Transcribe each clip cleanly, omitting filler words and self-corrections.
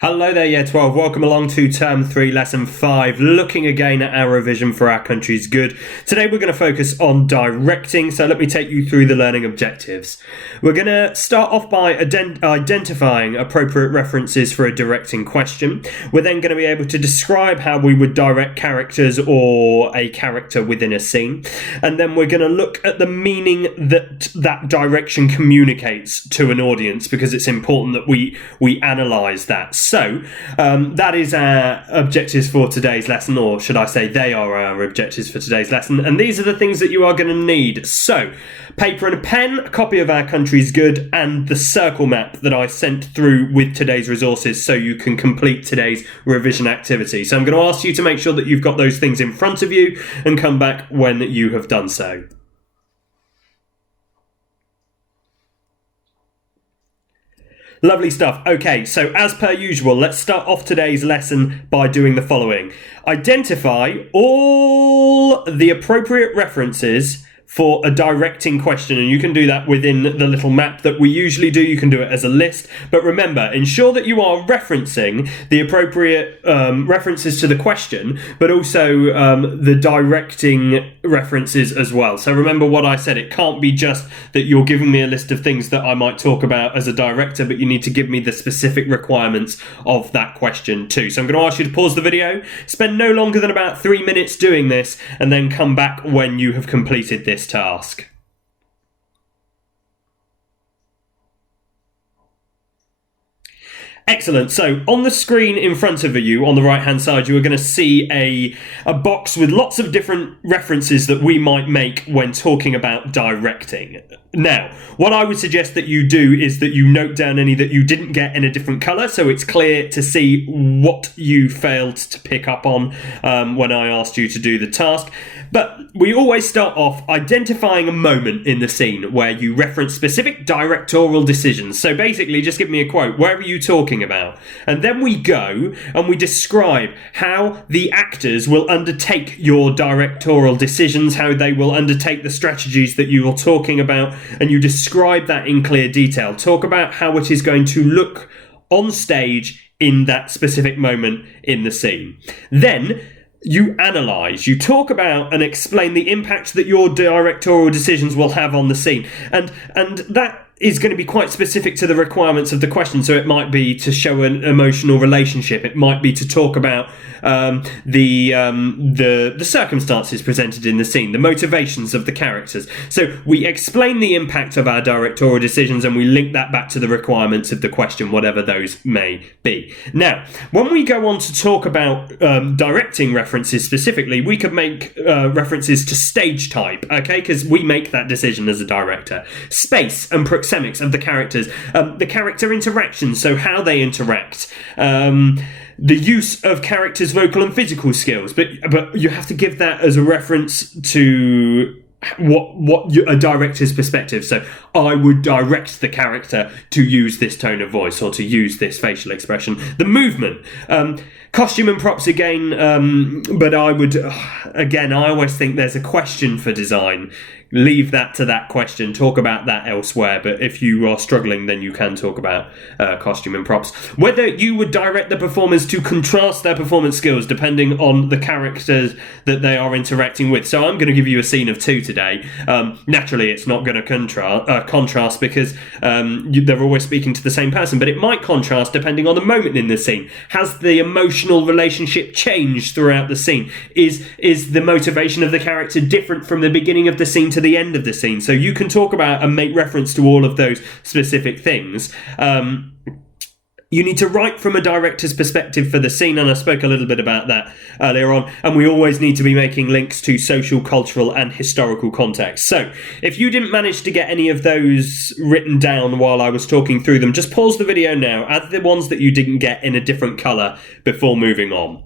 Hello there, Year 12. Welcome along to Term 3, Lesson 5, looking again at our revision for our country's good. Today we're going to focus on directing, so let me take you through the learning objectives. We're going to start off by identifying appropriate references for a directing question. We're then going to be able to describe how we would direct characters or a character within a scene. And then we're going to look at the meaning that direction communicates to an audience, because it's important that we analyse that. So, that is our objectives for today's lesson, or should I say they are our objectives for today's lesson, and these are the things that you are going to need. So, paper and a pen, a copy of our country's good, and the circle map that I sent through with today's resources so you can complete today's revision activity. So I'm going to ask you to make sure that you've got those things in front of you and come back when you have done so. Lovely stuff. Okay, so as per usual, let's start off today's lesson by doing the following. Identify all the appropriate references for a directing question, and you can do that within the little map that we usually do. You can do it as a list, but remember, ensure that you are referencing the appropriate references to the question, but also the directing references as well. So remember what I said, it can't be just that you're giving me a list of things that I might talk about as a director, but you need to give me the specific requirements of that question too. So I'm going to ask you to pause the video, spend no longer than about 3 minutes doing this, and then come back when you have completed this task. Excellent. So on the screen in front of you, on the right hand side, you are going to see a box with lots of different references that we might make when talking about directing. Now, what I would suggest that you do is that you note down any that you didn't get in a different colour, so it's clear to see what you failed to pick up on when I asked you to do the task. But we always start off identifying a moment in the scene where you reference specific directorial decisions. So basically, just give me a quote. Where are you talking about? And then we go and we describe how the actors will undertake your directorial decisions, how they will undertake the strategies that you are talking about, and you describe that in clear detail. Talk about how it is going to look on stage in that specific moment in the scene. Then you analyse, you talk about and explain the impact that your directorial decisions will have on the scene. And that is going to be quite specific to the requirements of the question. So it might be to show an emotional relationship. It might be to talk about the circumstances presented in the scene, the motivations of the characters. So we explain the impact of our directorial decisions and we link that back to the requirements of the question, whatever those may be. Now, when we go on to talk about directing references specifically, we could make references to stage type, okay, because we make that decision as a director. Space and proxemics of the characters, the character interactions, so how they interact, the use of characters' vocal and physical skills, but you have to give that as a reference to a director's perspective. So I would direct the character to use this tone of voice or to use this facial expression. The movement, costume and props again, but I would, again, I always think there's a question for design. Leave that to that question, talk about that elsewhere, but if you are struggling, then you can talk about costume and props. Whether you would direct the performers to contrast their performance skills depending on the characters that they are interacting with. So I'm going to give you a scene of two today. Naturally, it's not going to contrast because they're always speaking to the same person, but it might contrast depending on the moment in the scene. Has the emotional relationship changed throughout the scene? Is the motivation of the character different from the beginning of the scene to the end of the scene? So you can talk about and make reference to all of those specific things. You need to write from a director's perspective for the scene, and I spoke a little bit about that earlier on, and we always need to be making links to social, cultural and historical context. So if you didn't manage to get any of those written down while I was talking through them, just pause the video now, add the ones that you didn't get in a different colour before moving on.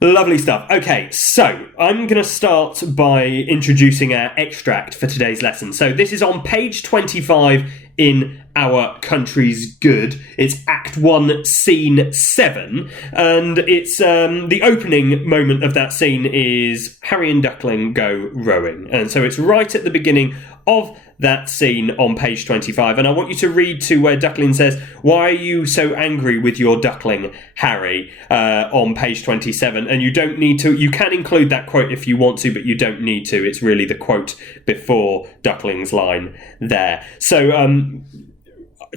Lovely stuff. Okay, so I'm going to start by introducing our extract for today's lesson. So this is on page 25 in Our Country's Good. It's Act 1, Scene 7, and it's the opening moment of that scene is Harry and Duckling go rowing. And so it's right at the beginning of that scene on page 25, and I want you to read to where Duckling says, "Why are you so angry with your duckling, Harry?" On page 27, and you don't need to. You can include that quote if you want to, but you don't need to. It's really the quote before Duckling's line there. So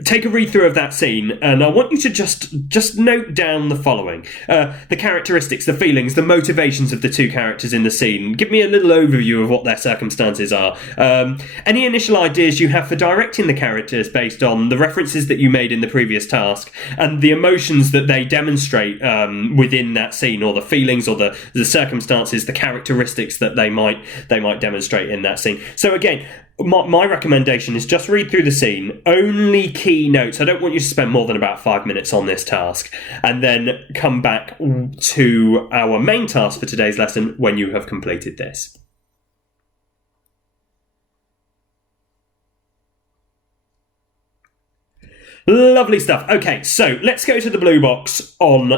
take a read through of that scene, and I want you to just note down the following: the characteristics, the feelings, the motivations of the two characters in the scene. Give me a little overview of what their circumstances are. Any initial ideas you have for directing the characters based on the references that you made in the previous task and the emotions that they demonstrate within that scene, or the feelings, or the circumstances, the characteristics that they might demonstrate in that scene. So again, my recommendation is just read through the scene, only key notes. I don't want you to spend more than about 5 minutes on this task, and then come back to our main task for today's lesson when you have completed this. Lovely stuff. Okay, so let's go to the blue box on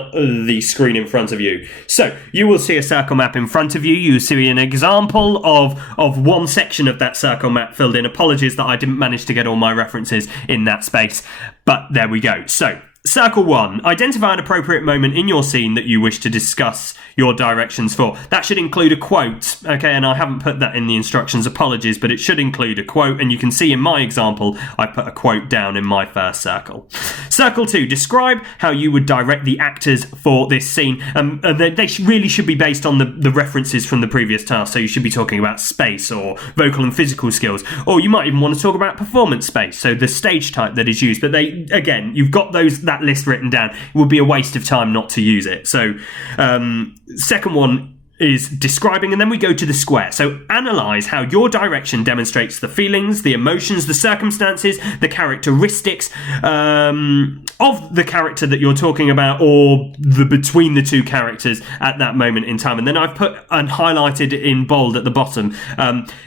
the screen in front of you. So you will see a circle map in front of you. You see an example of one section of that circle map filled in. Apologies that I didn't manage to get all my references in that space, but there we go. So Circle 1. Identify an appropriate moment in your scene that you wish to discuss your directions for. That should include a quote, okay, and I haven't put that in the instructions, apologies, but it should include a quote, and you can see in my example, I put a quote down in my first circle. Circle 2. Describe how you would direct the actors for this scene. They really should be based on the references from the previous task, so you should be talking about space or vocal and physical skills, or you might even want to talk about performance space, so the stage type that is used, but again, you've got that list written down. It would be a waste of time not to use it. So second one is describing, and then we go to the square. So analyse how your direction demonstrates the feelings, the emotions, the circumstances, the characteristics of the character that you're talking about, or between the two characters at that moment in time. And then I've put and highlighted in bold at the bottom,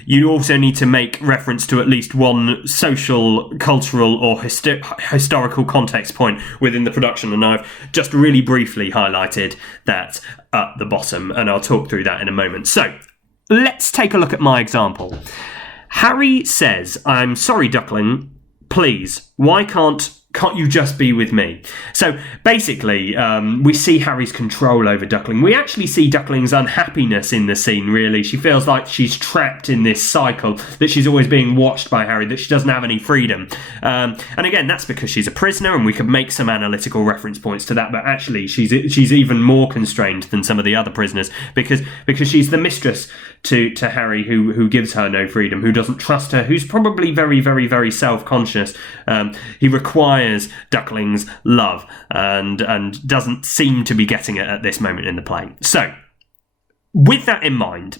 you also need to make reference to at least one social, cultural, or historical context point within the production, and I've just really briefly highlighted that at the bottom, and I'll talk through that in a moment. So let's take a look at my example. Harry says, "I'm sorry, Duckling, please, why can't you just be with me?" So basically, we see Harry's control over Duckling. We actually see Duckling's unhappiness in the scene, really. She feels like she's trapped in this cycle, that she's always being watched by Harry, that she doesn't have any freedom. And again, that's because she's a prisoner, and we could make some analytical reference points to that, but actually she's even more constrained than some of the other prisoners, because she's the mistress to Harry, who gives her no freedom, who doesn't trust her, who's probably very, very, very self-conscious. He requires Duckling's love and doesn't seem to be getting it at this moment in the play. So, with that in mind,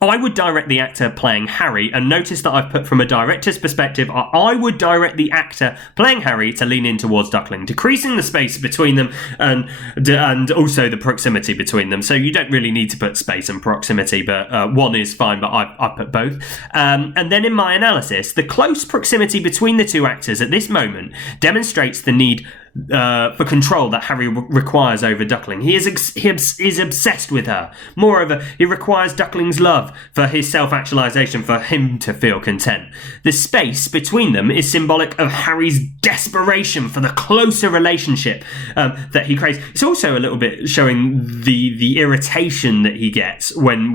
I would direct the actor playing Harry, and notice that I've put from a director's perspective, I would direct the actor playing Harry to lean in towards Duckling, decreasing the space between them and also the proximity between them. So you don't really need to put space and proximity, but one is fine, but I put both. And then in my analysis, the close proximity between the two actors at this moment demonstrates the need for control that Harry requires over Duckling. He is obsessed with her. Moreover, he requires Duckling's love for his self-actualization, for him to feel content. The space between them is symbolic of Harry's desperation for the closer relationship that he craves. It's also a little bit showing the irritation that he gets when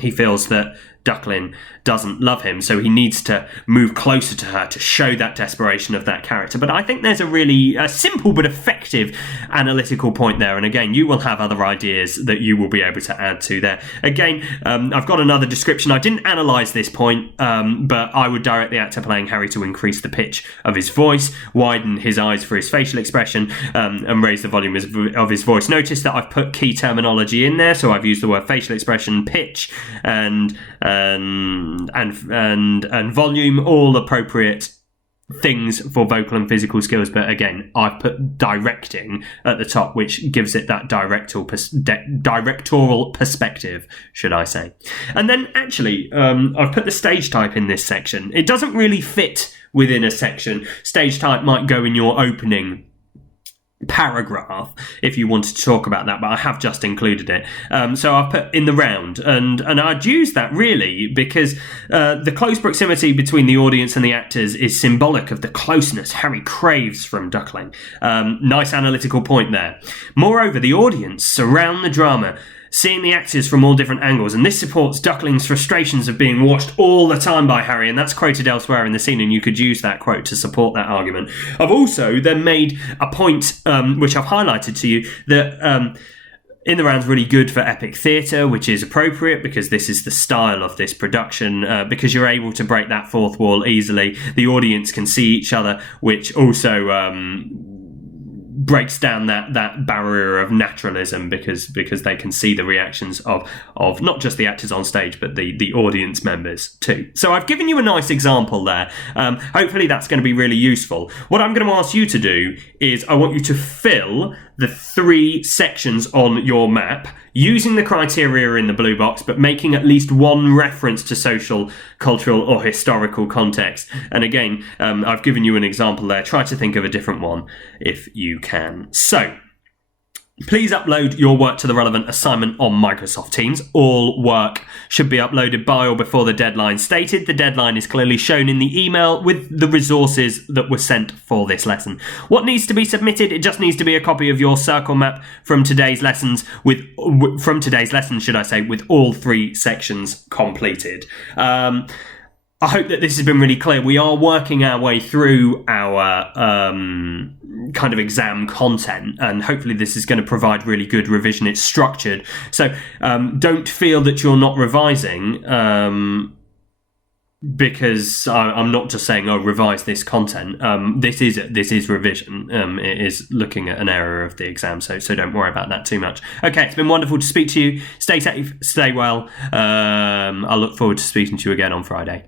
he feels that Duckling doesn't love him, so he needs to move closer to her to show that desperation of that character. But I think there's a really simple but effective analytical point there, and again, you will have other ideas that you will be able to add to there. Again, I've got another description. I didn't analyse this point, but I would direct the actor playing Harry to increase the pitch of his voice, widen his eyes for his facial expression, and raise the volume of his voice. Notice that I've put key terminology in there, so I've used the word facial expression, pitch, and volume, all appropriate things for vocal and physical skills, but again, I've put directing at the top, which gives it that directorial perspective, should I say. And then actually, I've put the stage type in this section. It doesn't really fit within a section. Stage type might go in your opening paragraph if you wanted to talk about that, but I have just included it. So I've put in the round, and I'd use that really because the close proximity between the audience and the actors is symbolic of the closeness Harry craves from Duckling. Nice analytical point there. Moreover, the audience surround the drama, seeing the actors from all different angles, and this supports Duckling's frustrations of being watched all the time by Harry, and that's quoted elsewhere in the scene, and you could use that quote to support that argument. I've also then made a point, which I've highlighted to you, that In the Round's really good for epic theatre, which is appropriate because this is the style of this production, because you're able to break that fourth wall easily. The audience can see each other, which also breaks down that barrier of naturalism because they can see the reactions of not just the actors on stage but the audience members too. So I've given you a nice example there. Hopefully that's going to be really useful. What I'm going to ask you to do is I want you to fill the 3 sections on your map using the criteria in the blue box, but making at least one reference to social, cultural, or historical context. And again, I've given you an example there. Try to think of a different one if you can. So, please upload your work to the relevant assignment on Microsoft Teams. All work should be uploaded by or before the deadline stated. The deadline is clearly shown in the email with the resources that were sent for this lesson. What needs to be submitted? It just needs to be a copy of your circle map from today's lessons with all 3 sections completed. I hope that this has been really clear. We are working our way through our kind of exam content, and hopefully this is going to provide really good revision. It's structured, so don't feel that you're not revising, because I'm not just saying, revise this content. This is revision. It is looking at an area of the exam, so don't worry about that too much. Okay, it's been wonderful to speak to you. Stay safe, stay well. I look forward to speaking to you again on Friday.